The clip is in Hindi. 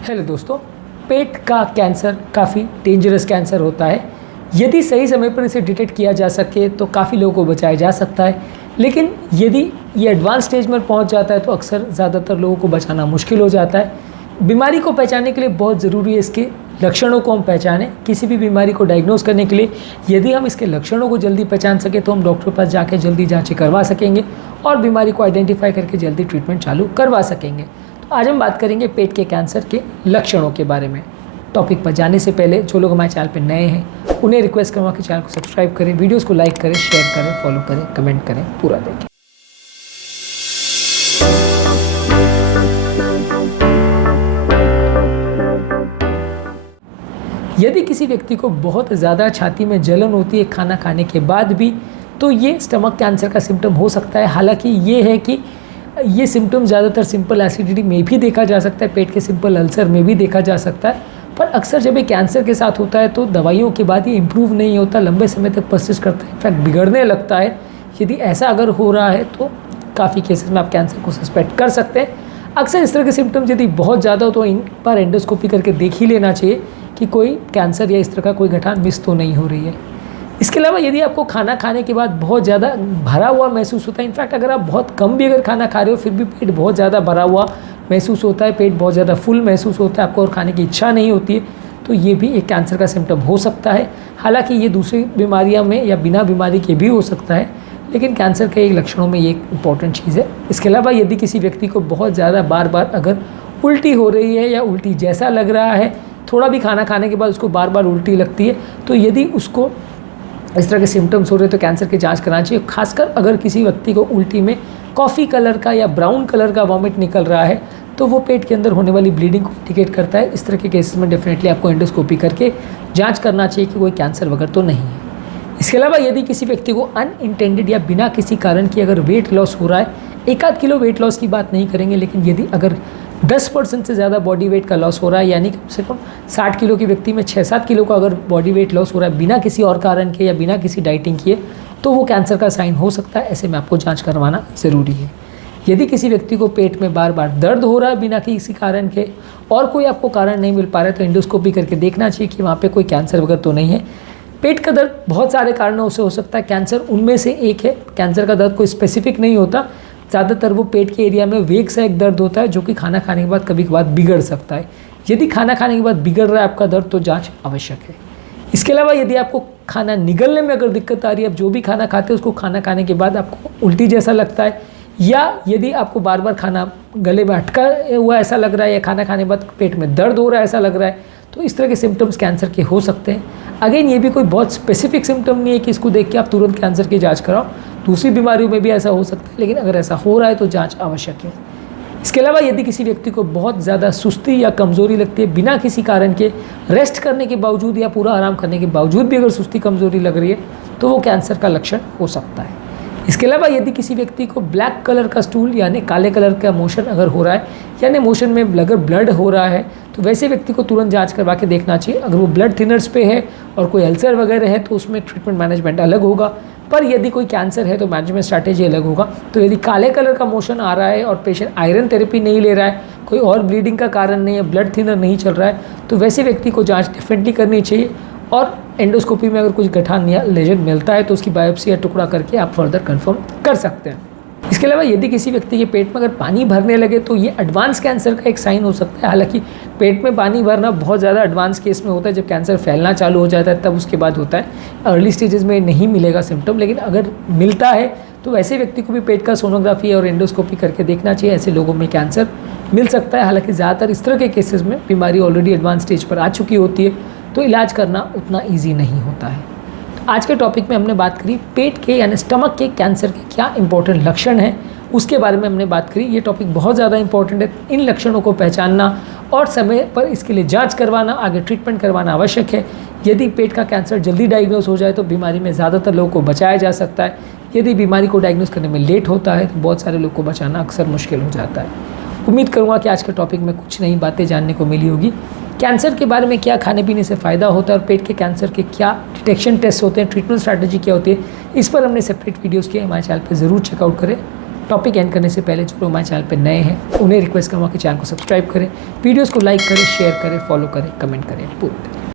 हेलो दोस्तों, पेट का कैंसर काफ़ी डेंजरस कैंसर होता है। यदि सही समय पर इसे डिटेक्ट किया जा सके तो काफ़ी लोगों को बचाया जा सकता है, लेकिन यदि ये एडवांस स्टेज में पहुंच जाता है तो अक्सर ज़्यादातर लोगों को बचाना मुश्किल हो जाता है। बीमारी को पहचानने के लिए बहुत ज़रूरी है इसके लक्षणों को हम पहचानें। किसी भी बीमारी को डायग्नोस करने के लिए यदि हम इसके लक्षणों को जल्दी पहचान सकें तो हम डॉक्टर के पास जाकर जल्दी जाँचें करवा सकेंगे और बीमारी को आइडेंटिफाई करके जल्दी ट्रीटमेंट चालू करवा सकेंगे। आज हम बात करेंगे पेट के कैंसर के लक्षणों के बारे में। टॉपिक पर जाने से पहले जो लोग हमारे चैनल पर नए हैं उन्हें रिक्वेस्ट करूँगा कि चैनल को सब्सक्राइब करें, वीडियोस को लाइक करें, शेयर करें, फॉलो करें, कमेंट करें, पूरा देखें। यदि किसी व्यक्ति को बहुत ज़्यादा छाती में जलन होती है खाना खाने के बाद भी, तो ये स्टमक कैंसर का सिम्टम हो सकता है। हालांकि ये है कि ये सिम्टम ज़्यादातर सिंपल एसिडिटी में भी देखा जा सकता है, पेट के सिंपल अल्सर में भी देखा जा सकता है, पर अक्सर जब ये कैंसर के साथ होता है तो दवाइयों के बाद ये इम्प्रूव नहीं होता, लंबे समय तक परसिस्ट करता है, इनफैक्ट बिगड़ने लगता है। यदि ऐसा अगर हो रहा है तो काफ़ी केसेस में आप कैंसर को सस्पेक्ट कर सकते हैं। अक्सर इस तरह के सिम्टम्स यदि बहुत ज़्यादा हो तो इन पर एंडोस्कोपी करके देख ही लेना चाहिए कि कोई कैंसर या इस तरह का कोई गठान मिस तो नहीं हो रही है। इसके अलावा यदि आपको खाना खाने के बाद बहुत ज़्यादा भरा हुआ महसूस होता है, इनफैक्ट अगर आप बहुत कम भी अगर खाना खा रहे हो फिर भी पेट बहुत ज़्यादा भरा हुआ महसूस होता है, पेट बहुत ज़्यादा फुल महसूस होता है, आपको और खाने की इच्छा नहीं होती है, तो ये भी एक कैंसर का सिम्टम हो सकता है। हालांकि ये दूसरी बीमारियों में या बिना बीमारी के भी हो सकता है, लेकिन कैंसर के एक लक्षणों में ये एक इम्पॉर्टेंट चीज़ है। इसके अलावा यदि किसी व्यक्ति को बहुत ज़्यादा बार बार अगर उल्टी हो रही है या उल्टी जैसा लग रहा है, थोड़ा भी खाना खाने के बाद उसको बार बार उल्टी लगती है, तो यदि उसको इस तरह के सिम्टम्स हो रहे हैं तो कैंसर की जांच करानी चाहिए। खासकर अगर किसी व्यक्ति को उल्टी में कॉफ़ी कलर का या ब्राउन कलर का वॉमिट निकल रहा है तो वो पेट के अंदर होने वाली ब्लीडिंग को इंडिकेट करता है। इस तरह के केसेस में डेफिनेटली आपको एंडोस्कोपी करके जांच करना चाहिए कि कोई कैंसर वगैरह तो नहीं है। इसके अलावा यदि किसी व्यक्ति को अनइंटेंडेड या बिना किसी कारण की अगर वेट लॉस हो रहा है, 1-8 किलो वेट लॉस की बात नहीं करेंगे, लेकिन यदि अगर 10% से ज़्यादा बॉडी वेट का लॉस हो रहा है, यानी कम से कम 60 किलो की व्यक्ति में 6-7 किलो का अगर बॉडी वेट लॉस हो रहा है बिना किसी और कारण के या बिना किसी डाइटिंग किए, तो वो कैंसर का साइन हो सकता है। ऐसे में आपको जांच करवाना ज़रूरी है। यदि किसी व्यक्ति को पेट में बार बार दर्द हो रहा है बिना किसी कारण के और कोई आपको कारण नहीं मिल पा रहा है तो एंडोस्कोपी करके देखना चाहिए कि वहाँ पर कोई कैंसर वगैरह तो नहीं है। पेट का दर्द बहुत सारे कारणों से हो सकता है, कैंसर उनमें से एक है। कैंसर का दर्द कोई स्पेसिफिक नहीं होता, ज़्यादातर वो पेट के एरिया में वेग सा एक दर्द होता है जो कि खाना खाने के बाद कभी कभार बिगड़ सकता है। यदि खाना खाने के बाद बिगड़ रहा है आपका दर्द तो जांच आवश्यक है। इसके अलावा यदि आपको खाना निगलने में अगर दिक्कत आ रही है, आप जो भी खाना खाते हैं उसको खाना खाने के बाद आपको उल्टी जैसा लगता है, या यदि आपको बार बार खाना गले में अटका हुआ ऐसा लग रहा है या खाना खाने के बाद पेट में दर्द हो रहा है ऐसा लग रहा है, तो इस तरह के सिम्टम्स कैंसर के हो सकते हैं। अगेन ये भी कोई बहुत स्पेसिफिक सिम्टम नहीं है कि इसको देख के आप तुरंत कैंसर की जांच कराओ, दूसरी बीमारियों में भी ऐसा हो सकता है, लेकिन अगर ऐसा हो रहा है तो जांच आवश्यक है। इसके अलावा यदि किसी व्यक्ति को बहुत ज़्यादा सुस्ती या कमज़ोरी लगती है बिना किसी कारण के, रेस्ट करने के बावजूद या पूरा आराम करने के बावजूद भी अगर सुस्ती कमज़ोरी लग रही है तो वो कैंसर का लक्षण हो सकता है। इसके अलावा यदि किसी व्यक्ति को ब्लैक कलर का स्टूल यानी काले कलर का मोशन अगर हो रहा है, यानी मोशन में अगर ब्लड हो रहा है, तो वैसे व्यक्ति को तुरंत जांच करवा के देखना चाहिए। अगर वो ब्लड थिनर्स पे है और कोई अल्सर वगैरह है तो उसमें ट्रीटमेंट मैनेजमेंट अलग होगा, पर यदि कोई कैंसर है तो मैनेजमेंट स्ट्रैटेजी अलग होगा। तो यदि काले कलर का मोशन आ रहा है और पेशेंट आयरन थेरेपी नहीं ले रहा है, कोई और ब्लीडिंग का कारण नहीं है, ब्लड थिनर नहीं चल रहा है, तो वैसे व्यक्ति को जाँच डेफिनेटली करनी चाहिए। और एंडोस्कोपी में अगर कुछ गठान या लेजन मिलता है तो उसकी बायोप्सी या टुकड़ा करके आप फर्दर कंफर्म कर सकते हैं। इसके अलावा यदि किसी व्यक्ति के पेट में अगर पानी भरने लगे तो ये एडवांस कैंसर का एक साइन हो सकता है। हालांकि पेट में पानी भरना बहुत ज़्यादा एडवांस केस में होता है, जब कैंसर फैलना चालू हो जाता है तब उसके बाद होता है। अर्ली स्टेजेस में नहीं मिलेगा सिम्टम, लेकिन अगर मिलता है तो ऐसे व्यक्ति को भी पेट का सोनोग्राफी और एंडोस्कोपी करके देखना चाहिए। ऐसे लोगों में कैंसर मिल सकता है। हालाँकि ज़्यादातर इस तरह के केसेस में बीमारी ऑलरेडी एडवांस स्टेज पर आ चुकी होती है तो इलाज करना उतना ईजी नहीं होता है। आज के टॉपिक में हमने बात करी पेट के यानी स्टमक के कैंसर के क्या इंपॉर्टेंट लक्षण हैं, उसके बारे में हमने बात करी। ये टॉपिक बहुत ज़्यादा इंपॉर्टेंट है। इन लक्षणों को पहचानना और समय पर इसके लिए जांच करवाना, आगे ट्रीटमेंट करवाना आवश्यक है। यदि पेट का कैंसर जल्दी डायग्नोस हो जाए तो बीमारी में ज़्यादातर लोगों को बचाया जा सकता है। यदि बीमारी को डायग्नोस करने में लेट होता है तो बहुत सारे लोग को बचाना अक्सर मुश्किल हो जाता है। उम्मीद करूँगा कि आज के टॉपिक में कुछ नई बातें जानने को मिली होगी। कैंसर के बारे में क्या खाने पीने से फ़ायदा होता है और पेट के कैंसर के क्या डिटेक्शन टेस्ट होते हैं, ट्रीटमेंट स्ट्रैटेजी क्या होती है, इस पर हमने सेपरेट वीडियोस किए। हमारे चैनल पे ज़रूर चेकआउट करें। टॉपिक एंड करने से पहले जो लोग हमारे चैनल पर नए हैं उन्हें रिक्वेस्ट करूँगा कि चैनल को सब्सक्राइब करें, वीडियोज़ को लाइक करें, शेयर करें, फॉलो करें, कमेंट करें, पूरा करें।